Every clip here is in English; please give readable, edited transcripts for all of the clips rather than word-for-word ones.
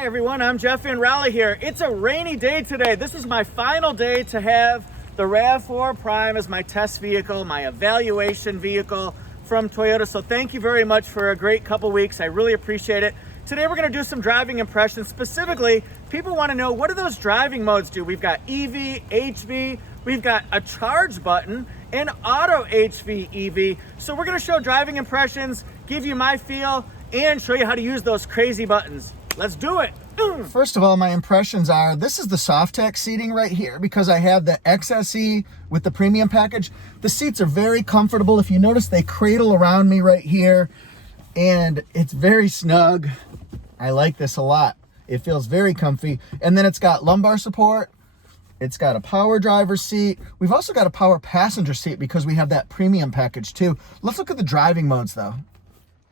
Hi everyone, I'm Jeff in Raleigh here. It's a rainy day today. This is my final day to have the RAV4 Prime as my test vehicle, my evaluation vehicle from Toyota. So thank you very much for a great couple weeks. I really appreciate it. Today we're going to do some driving impressions. Specifically, people want to know, what do those driving modes do? We've got EV, HV, we've got a charge button, and auto HV, EV. So we're going to show driving impressions, give you my feel, and show you how to use those crazy buttons. Let's do it. First of all, my impressions are, this is the Softex seating right here because I have the XSE with the premium package. The seats are very comfortable. If you notice, they cradle around me right here and it's very snug. I like this a lot. It feels very comfy. And then it's got lumbar support. It's got a power driver's seat. We've also got a power passenger seat because we have that premium package too. Let's look at the driving modes though.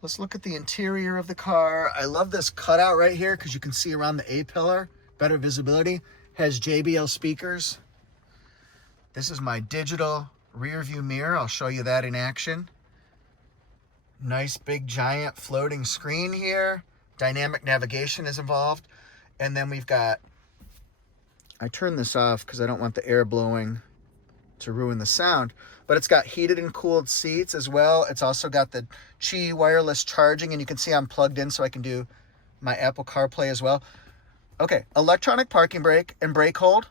Let's look at the interior of the car. I love this cutout right here because you can see around the A-pillar, better visibility. Has JBL speakers. This is my digital rear view mirror. I'll show you that in action. Nice big giant floating screen here. Dynamic navigation is involved. And then we've got, I turned this off because I don't want the air blowing to ruin the sound, but it's got heated and cooled seats as well. It's also got the Qi wireless charging, and you can see I'm plugged in so I can do my Apple CarPlay as well. Okay, electronic parking brake and brake hold.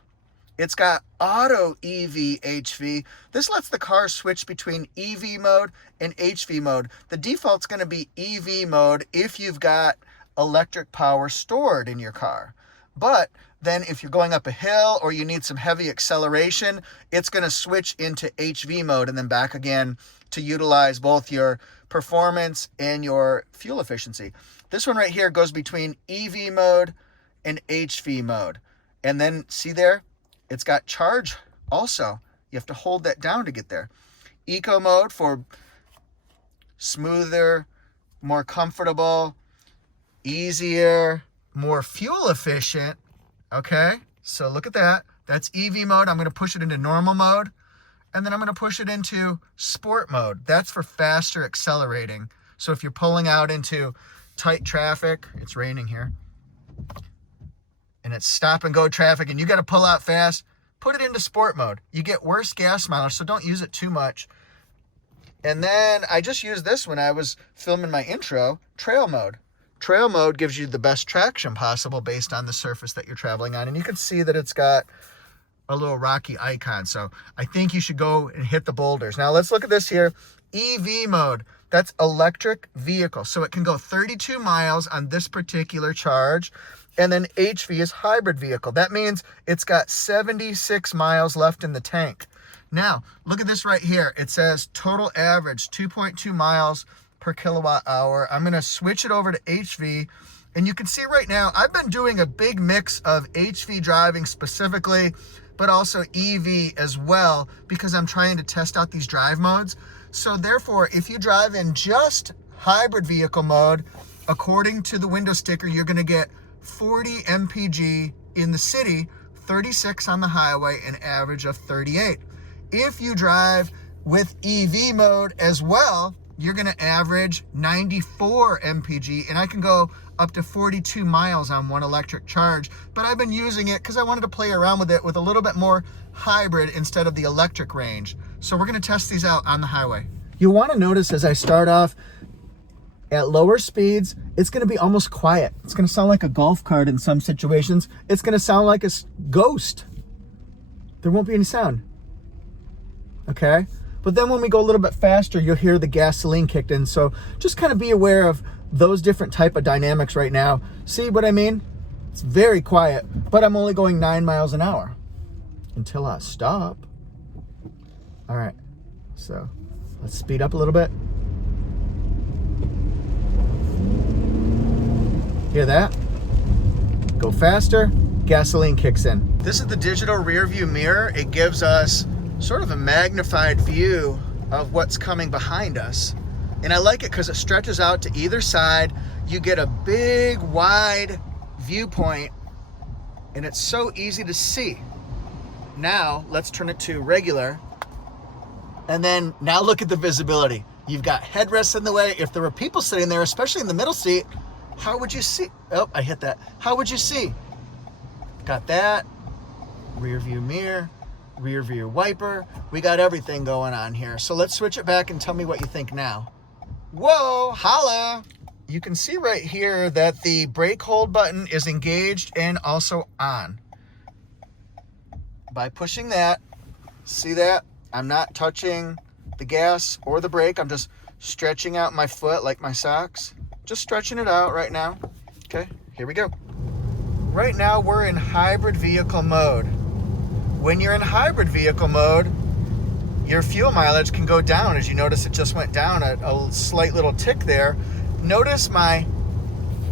It's got auto EV HV. This lets the car switch between EV mode and HV mode. The default's going to be EV mode if you've got electric power stored in your car. But then if you're going up a hill or you need some heavy acceleration, it's going to switch into HV mode and then back again to utilize both your performance and your fuel efficiency. This one right here goes between EV mode and HV mode. And then see there, it's got charge also. You have to hold that down to get there. Eco mode for smoother, more comfortable, easier, more fuel efficient. Okay, so look at that. That's EV mode. I'm going to push it into normal mode, and then I'm going to push it into sport mode. That's for faster accelerating. So if you're pulling out into tight traffic, it's raining here, and it's stop and go traffic, and you got to pull out fast, put it into sport mode. You get worse gas mileage, so don't use it too much. And then I just used this when I was filming my intro, trail mode. Trail mode gives you the best traction possible based on the surface that you're traveling on. And you can see that it's got a little rocky icon. So I think you should go and hit the boulders. Now let's look at this here. EV mode, that's electric vehicle. So it can go 32 miles on this particular charge. And then HV is hybrid vehicle. That means it's got 76 miles left in the tank. Now, look at this right here. It says total average 2.2 miles per kilowatt hour. I'm going to switch it over to HV, and you can see right now I've been doing a big mix of HV driving specifically, but also EV as well, because I'm trying to test out these drive modes. So therefore, if you drive in just hybrid vehicle mode, according to the window sticker, you're going to get 40 mpg in the city, 36 on the highway, an average of 38. If you drive with EV mode as well, you're going to average 94 mpg, and I can go up to 42 miles on one electric charge. But I've been using it because I wanted to play around with it with a little bit more hybrid instead of the electric range. So we're going to test these out on the highway. You want to notice as I start off at lower speeds, it's going to be almost quiet. It's going to sound like a golf cart in some situations. It's going to sound like a ghost. There won't be any sound. Okay? But then when we go a little bit faster, you'll hear the gasoline kicked in. So just kind of be aware of those different type of dynamics right now. See what I mean? It's very quiet, but I'm only going 9 miles an hour until I stop. All right, so let's speed up a little bit. Hear that? Go faster, gasoline kicks in. This is the digital rear view mirror. It gives us sort of a magnified view of what's coming behind us. And I like it because it stretches out to either side. You get a big, wide viewpoint, and it's so easy to see. Now, let's turn it to regular. And then now look at the visibility. You've got headrests in the way. If there were people sitting there, especially in the middle seat, How would you see? Oh, I hit that. How would you see? Got that. Rear view mirror, rear view wiper. We got everything going on here. So let's switch it back and tell me what you think now. Whoa, holla. You can see right here that the brake hold button is engaged and also on. By pushing that, see that? I'm not touching the gas or the brake. I'm just stretching out my foot like my socks. Just stretching it out right now. Okay, here we go. Right now we're in hybrid vehicle mode. When you're in hybrid vehicle mode, your fuel mileage can go down. As you notice, it just went down a slight little tick there. Notice my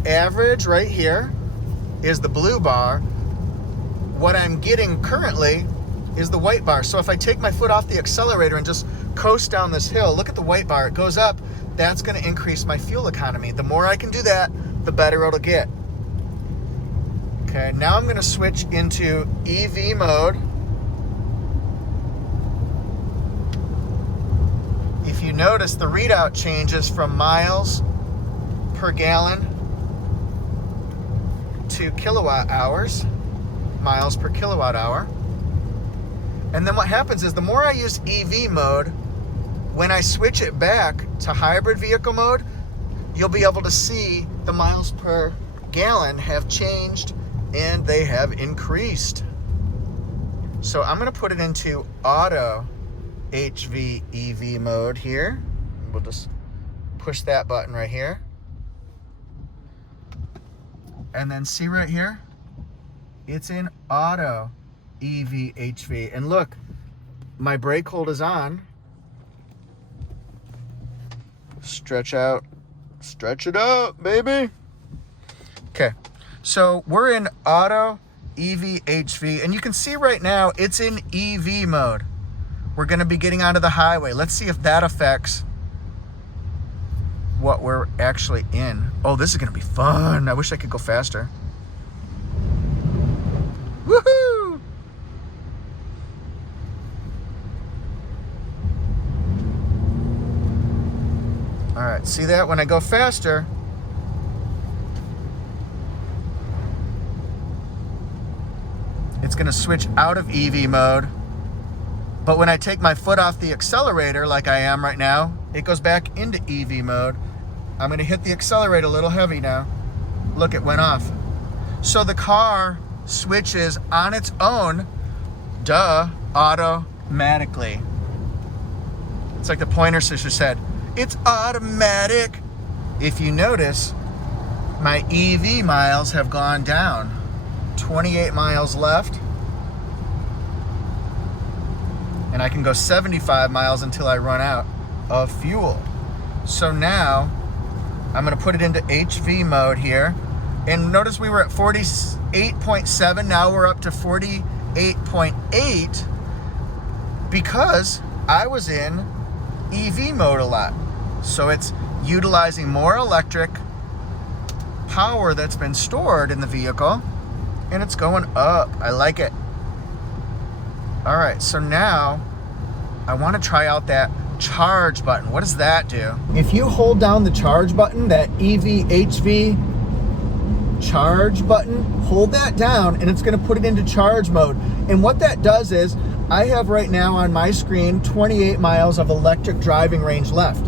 average right here is the blue bar. What I'm getting currently is the white bar. So if I take my foot off the accelerator and just coast down this hill, look at the white bar, it goes up. That's gonna increase my fuel economy. The more I can do that, the better it'll get. Okay, now I'm gonna switch into EV mode. If you notice, the readout changes from miles per gallon to kilowatt hours, miles per kilowatt hour. And then what happens is the more I use EV mode, when I switch it back to hybrid vehicle mode, you'll be able to see the miles per gallon have changed and they have increased. So I'm gonna put it into auto HV EV mode here. We'll just push that button right here. And then see right here, it's in auto EV HV. And look, my brake hold is on. Stretch out, stretch it out, baby. Okay, so we're in auto EV HV, and you can see right now it's in EV mode. We're gonna be getting onto the highway. Let's see if that affects what we're actually in. Oh, this is gonna be fun. I wish I could go faster. Woohoo! All right, see that? When I go faster, it's gonna switch out of EV mode. But when I take my foot off the accelerator like I am right now, it goes back into EV mode. I'm gonna hit the accelerator a little heavy now. Look, it went off. So the car switches on its own, automatically. It's like the Pointer Sister said, it's automatic. If you notice, my EV miles have gone down. 28 miles left. And I can go 75 miles until I run out of fuel. So now I'm gonna put it into HV mode here. And notice we were at 48.7, now we're up to 48.8 because I was in EV mode a lot. So it's utilizing more electric power that's been stored in the vehicle, and it's going up. I like it. All right, so now I want to try out that charge button. What does that do? If you hold down the charge button, that EV HV charge button, hold that down and it's going to put it into charge mode. And what that does is, I have right now on my screen 28 miles of electric driving range left.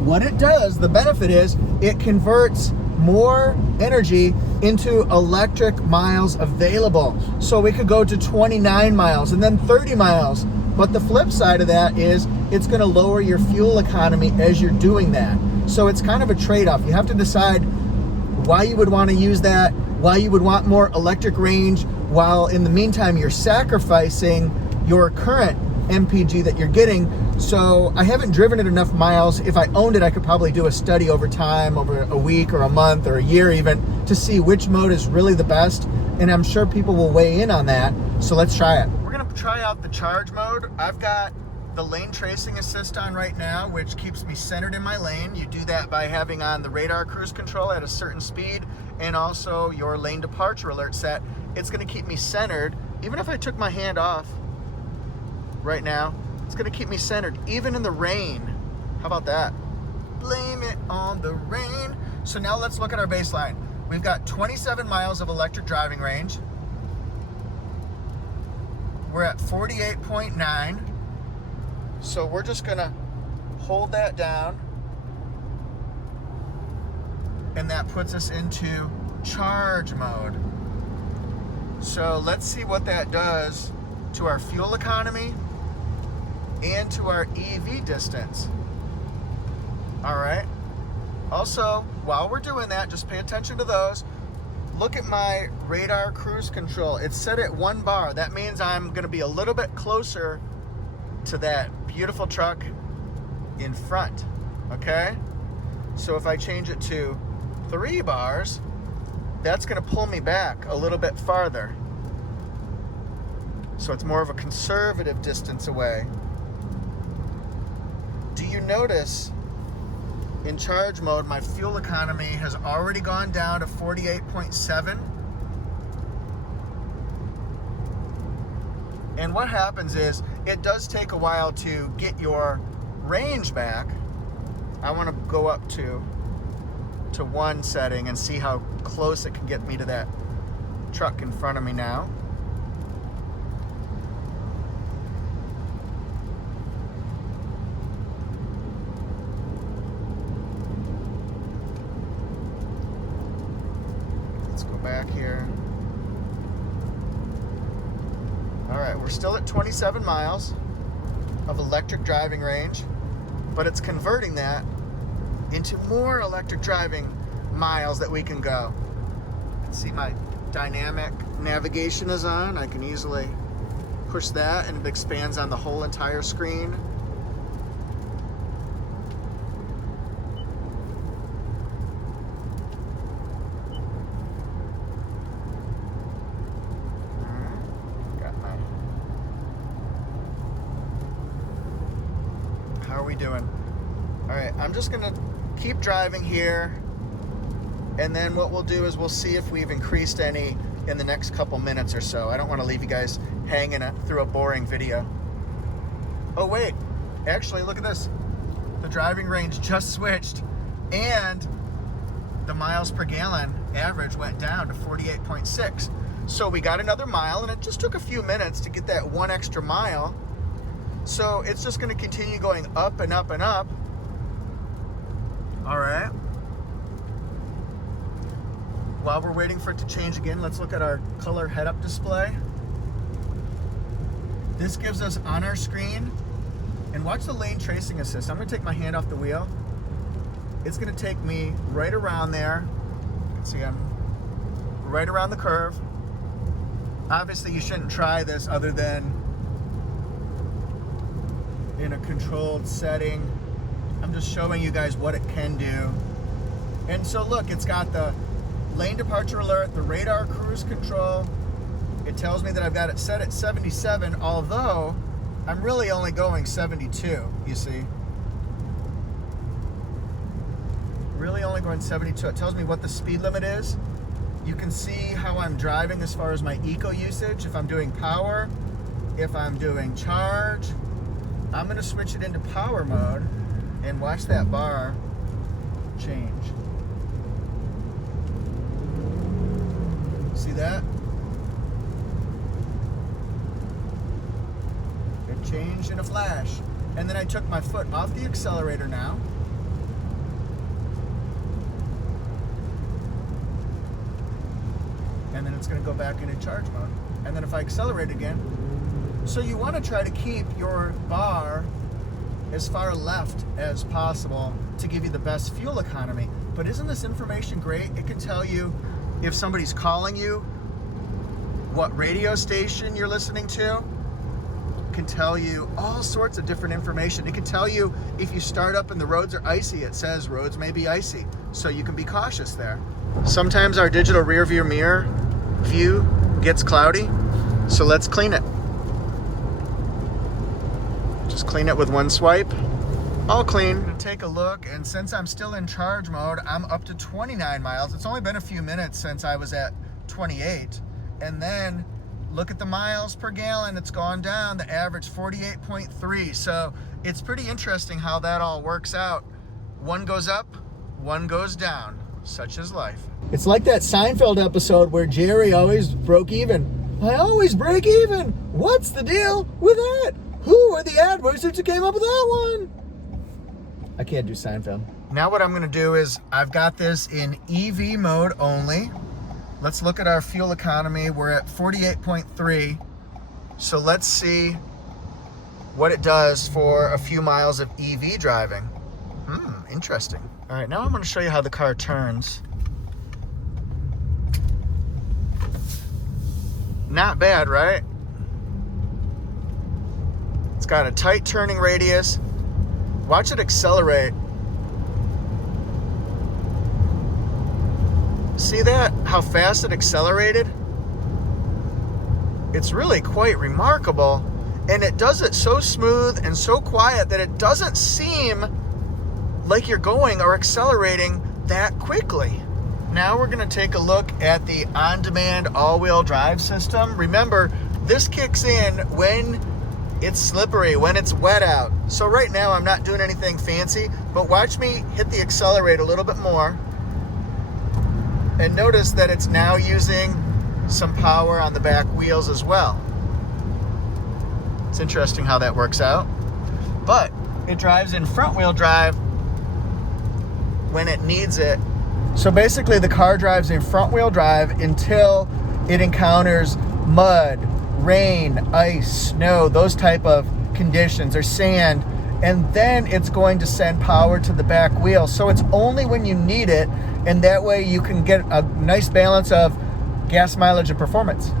What it does, the benefit is, it converts more energy into electric miles available. So we could go to 29 miles and then 30 miles. But the flip side of that is it's going to lower your fuel economy as you're doing that. So it's kind of a trade-off. You have to decide why you would want to use that, why you would want more electric range, while in the meantime you're sacrificing your current MPG that you're getting. So I haven't driven it enough miles. If I owned it, I could probably do a study over time, over a week or a month or a year even, to see which mode is really the best. And I'm sure people will weigh in on that. So let's try it. We're gonna try out the charge mode. I've got the lane tracing assist on right now, which keeps me centered in my lane. You do that by having on the radar cruise control at a certain speed and also your lane departure alert set. It's gonna keep me centered. Even if I took my hand off right now, it's gonna keep me centered, even in the rain. How about that? blame it on the rain. So now let's look at our baseline. We've got 27 miles of electric driving range. We're at 48.9. So we're just gonna hold that down. And that puts us into charge mode. So let's see what that does to our fuel economy and to our EV distance. All right. Also, while we're doing that, just pay attention to those. Look at my radar cruise control. It's set at 1 bar. That means I'm gonna be a little bit closer to that beautiful truck in front, okay? So if I change it to 3 bars, that's gonna pull me back a little bit farther. So it's more of a conservative distance away. Do you notice in charge mode, my fuel economy has already gone down to 48.7? And what happens is, it does take a while to get your range back. I wanna go up to 1 setting and see how close it can get me to that truck in front of me now. Let's go back here. All right, we're still at 27 miles of electric driving range, but it's converting that into more electric driving miles that we can go. You can see my dynamic navigation is on. I can easily push that and it expands on the whole entire screen. How are we doing? All right, I'm just gonna keep driving here, and then what we'll do is we'll see if we've increased any in the next couple minutes or so. I don't want to leave you guys hanging through a boring video. Oh wait, actually look at this. The driving range just switched, and the miles per gallon average went down to 48.6. So we got another mile, and it just took a few minutes to get that 1 extra mile. So it's just going to continue going up and up and up. All right. While we're waiting for it to change again, let's look at our color head-up display. This gives us on our screen, and watch the lane tracing assist. I'm going to take my hand off the wheel. It's going to take me right around there. You can see I'm right around the curve. Obviously, you shouldn't try this other than in a controlled setting. I'm just showing you guys what it can do. And so look, it's got the lane departure alert, the radar cruise control. It tells me that I've got it set at 77, although I'm really only going 72, you see. Really only going 72. It tells me what the speed limit is. You can see how I'm driving as far as my eco usage, if I'm doing power, if I'm doing charge. I'm gonna switch it into power mode and watch that bar change. See that? It changed in a flash. And then I took my foot off the accelerator now. And then it's gonna go back into charge mode. And then if I accelerate again, so you want to try to keep your bar as far left as possible to give you the best fuel economy. But isn't this information great? It can tell you if somebody's calling you, what radio station you're listening to. It can tell you all sorts of different information. It can tell you if you start up and the roads are icy, it says roads may be icy. So you can be cautious there. Sometimes our digital rear view mirror view gets cloudy, so let's clean it. Just clean it with one swipe. All clean. Take a look, and since I'm still in charge mode, I'm up to 29 miles. It's only been a few minutes since I was at 28. And then look at the miles per gallon. It's gone down. The average 48.3. So it's pretty interesting how that all works out one goes up, one goes down. Such is life. It's like that Seinfeld episode where Jerry always broke even. I always break even. What's the deal with that? Who are the adversaries who came up with that one? I can't do Seinfeld. Now what I'm going to do is I've got this in EV mode only. Let's look at our fuel economy. We're at 48.3. So let's see what it does for a few miles of EV driving. Interesting. All right, now I'm going to show you how the car turns. Not bad, right? It's got a tight turning radius. Watch it accelerate. See that? How fast it accelerated? It's really quite remarkable. And it does it so smooth and so quiet that it doesn't seem like you're going or accelerating that quickly. Now we're going to take a look at the on-demand all-wheel drive system. Remember, this kicks in when it's slippery, when it's wet out. So right now I'm not doing anything fancy, but watch me hit the accelerator a little bit more. And notice that it's now using some power on the back wheels as well. It's interesting how that works out. But it drives in front-wheel drive when it needs it. So basically the car drives in front-wheel drive until it encounters mud, rain, ice, snow, those type of conditions, or sand, and then it's going to send power to the back wheel. So it's only when you need it, and that way you can get a nice balance of gas mileage and performance.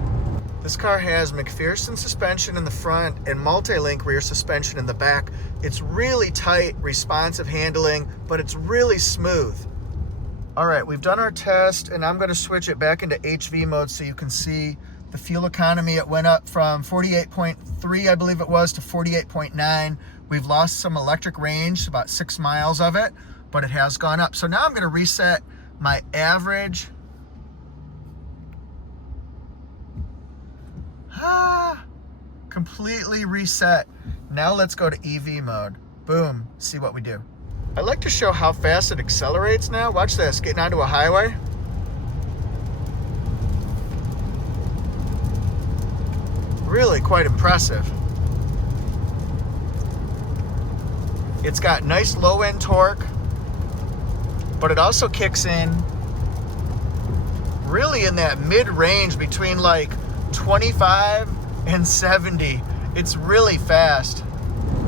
This car has McPherson suspension in the front and multi-link rear suspension in the back. It's really tight, responsive handling, but it's really smooth. All right, we've done our test, and I'm going to switch it back into HV mode so you can see the fuel economy. It went up from 48.3, I believe it was, to 48.9. We've lost some electric range, about 6 miles of it, but it has gone up. So now I'm going to reset my average. Completely reset. Now let's go to EV mode. Boom, see what we do. I like to show how fast it accelerates now. Watch this, getting onto a highway. Really quite impressive. It's got nice low end torque, but it also kicks in really in that mid range between like 25 and 70. It's really fast.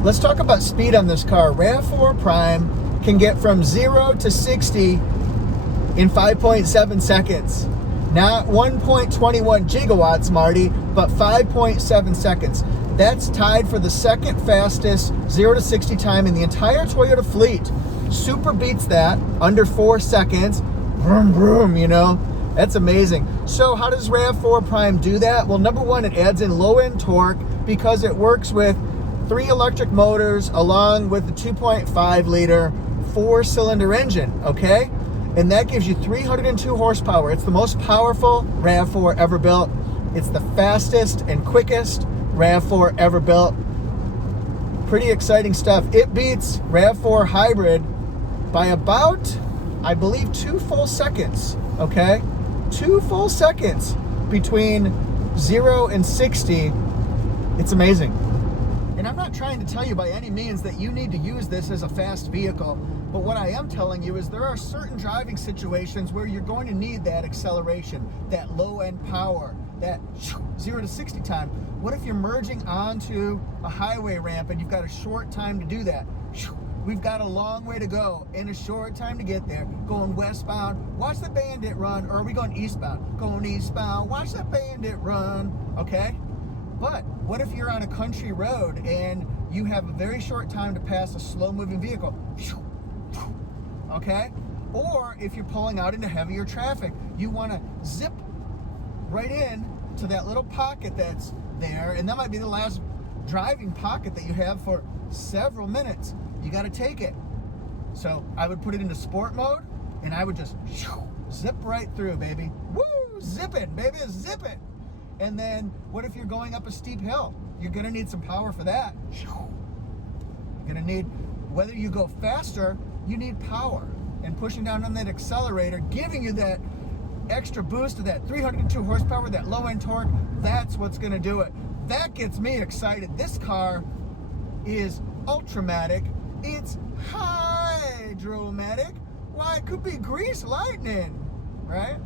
Let's talk about speed on this car. RAV4 Prime can get from 0 to 60 in 5.7 seconds. Not 1.21 gigawatts, Marty, but 5.7 seconds. That's tied for the second fastest 0 to 60 time in the entire Toyota fleet. Super beats that, under 4 seconds. Vroom, vroom, you know. That's amazing. So how does RAV4 Prime do that? Well, number one, it adds in low-end torque because it works with 3 electric motors along with the 2.5 liter 4-cylinder engine, okay? And that gives you 302 horsepower. It's the most powerful RAV4 ever built. It's the fastest and quickest RAV4 ever built. Pretty exciting stuff. It beats RAV4 Hybrid by about, I believe, 2 full seconds, okay? 2 full seconds between 0 and 60. It's amazing. And I'm not trying to tell you by any means that you need to use this as a fast vehicle, but what I am telling you is there are certain driving situations where you're going to need that acceleration, that low-end power, that 0 to 60 time. What if you're merging onto a highway ramp and you've got a short time to do that? We've got a long way to go and a short time to get there. Going westbound, watch the Bandit run, or are we going eastbound? Going eastbound, watch the Bandit run, okay? But what if you're on a country road and you have a very short time to pass a slow-moving vehicle? Okay? Or if you're pulling out into heavier traffic, you want to zip right in to that little pocket that's there, and that might be the last driving pocket that you have for several minutes. You got to take it. So I would put it into sport mode, and I would just zip right through, baby. Woo! Zip it, baby, zip it. And then what if you're going up a steep hill? You're going to need some power for that. You're going to need, whether you go faster you need power. And pushing down on that accelerator, giving you that extra boost of that 302 horsepower, that low end torque, that's what's gonna do it. That gets me excited. This car is Ultramatic. It's Hydromatic. Why, it could be grease lightning, right?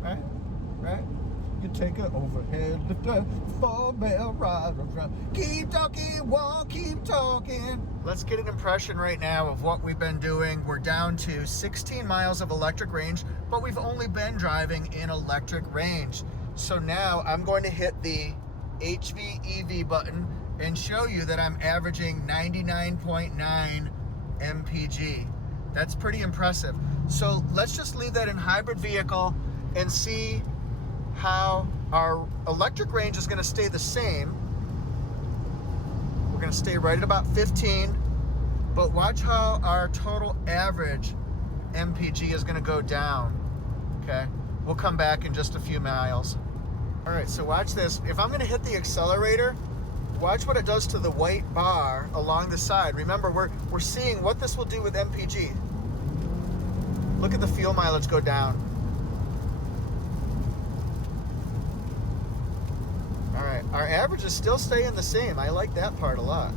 Right? Right? You take an overhead lifter, 4-barrel ride around. Keep talking, won't keep talking. Let's get an impression right now of what we've been doing. We're down to 16 miles of electric range, but we've only been driving in electric range. So now I'm going to hit the HVEV button and show you that I'm averaging 99.9 mpg. That's pretty impressive. So let's just leave that in hybrid vehicle and see how our electric range is going to stay the same. We're going to stay right at about 15, but watch how our total average mpg is going to go down. Okay, we'll come back in just a few miles. All right, so watch this. If I'm going to hit the accelerator, watch what it does to the white bar along the side. Remember, we're seeing what this will do with mpg. Look at the fuel mileage go down. All right, our average is still staying the same. I like that part a lot.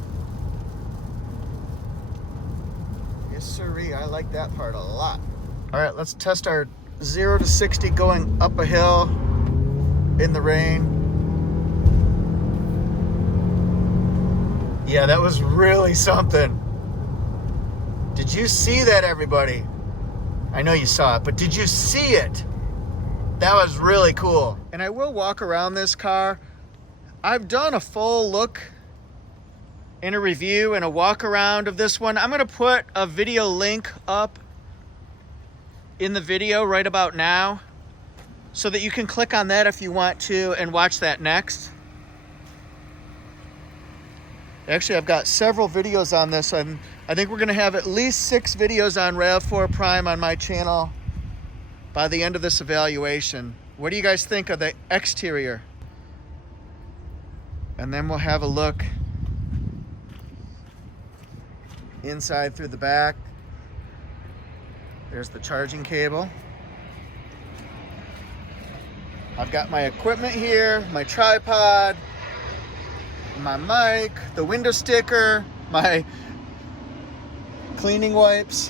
Yes, sirree, I like that part a lot. All right, let's test our 0 to 60 going up a hill in the rain. Yeah, that was really something. Did you see that, everybody? I know you saw it, but did you see it? That was really cool. And I will walk around this car. I've done a full look and a review and a walk around of this one. I'm gonna put a video link up in the video right about now so that you can click on that if you want to and watch that next. Actually, I've got several videos on this, and I think we're gonna have at least 6 videos on RAV4 Prime on my channel by the end of this evaluation. What do you guys think of the exterior? And then we'll have a look inside through the back. There's the charging cable. I've got my equipment here, my tripod, my mic, the window sticker, my cleaning wipes.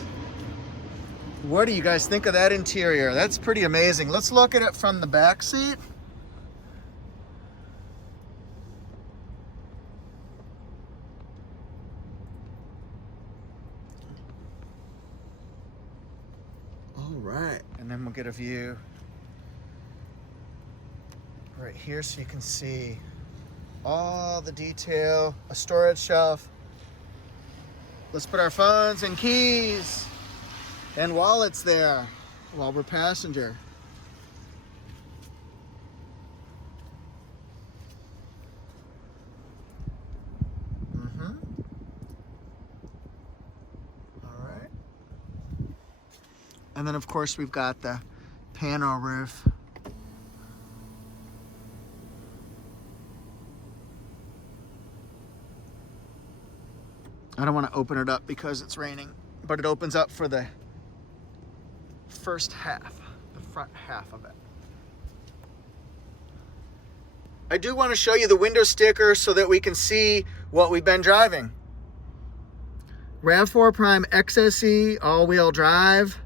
What do you guys think of that interior? That's pretty amazing. Let's look at it from the back seat. All right, and then we'll get a view right here so you can see all the detail, a storage shelf. Let's put our phones and keys and wallets there while we're passenger. All right. And then of course we've got the panel roof. I don't want to open it up because it's raining, but it opens up for the first half, the front half of it. I do want to show you the window sticker so that we can see what we've been driving. RAV4 Prime XSE all-wheel drive,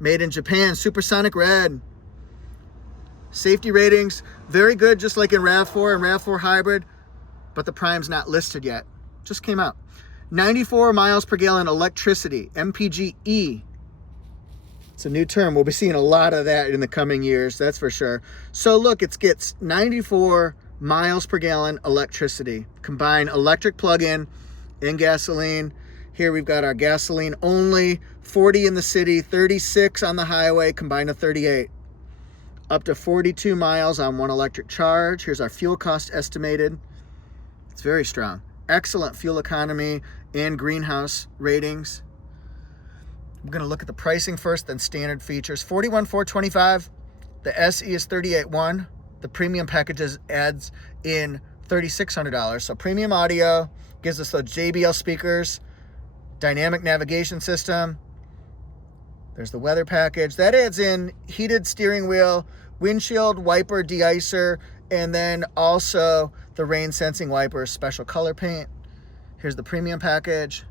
made in Japan, supersonic red. Safety ratings, very good, just like in RAV4 and RAV4 Hybrid, but the Prime's not listed yet. Just came out. 94 miles per gallon electricity, MPGE. It's a new term. We'll be seeing a lot of that in the coming years, that's for sure. So look, it gets 94 miles per gallon electricity. Combine electric plug-in and gasoline. Here we've got our gasoline only, 40 in the city, 36 on the highway, combined to 38. Up to 42 miles on one electric charge. Here's our fuel cost estimated. It's very strong. Excellent fuel economy and greenhouse ratings. We're going to look at the pricing first, then standard features. $41,425. The SE is $38,100. The premium packages adds in $3,600. So premium audio gives us those JBL speakers, dynamic navigation system, There's the weather package. That adds in heated steering wheel, windshield wiper de-icer, and then also the rain sensing wipers, special color paint. Here's the premium package.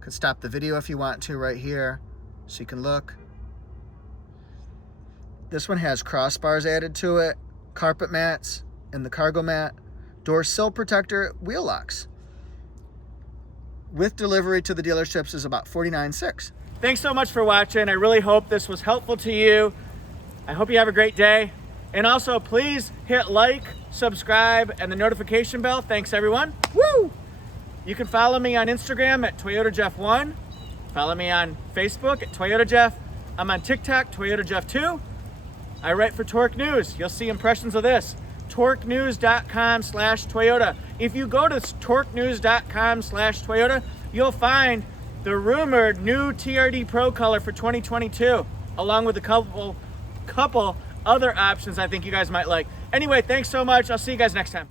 Could stop the video if you want to right here so you can look. This one has crossbars added to it, carpet mats, and the cargo mat, door sill protector, wheel locks. With delivery to the dealerships is about $49,600. Thanks so much for watching. I really hope this was helpful to you. I hope you have a great day. And also, please hit like, subscribe, and the notification bell. Thanks, everyone. Woo! You can follow me on Instagram at ToyotaJeff1. Follow me on Facebook at ToyotaJeff. I'm on TikTok, ToyotaJeff2. I write for Torque News. You'll see impressions of this. TorqueNews.com/Toyota. If you go to TorqueNews.com/Toyota, you'll find the rumored new TRD Pro color for 2022, along with a couple other options I think you guys might like. Anyway, thanks so much. I'll see you guys next time.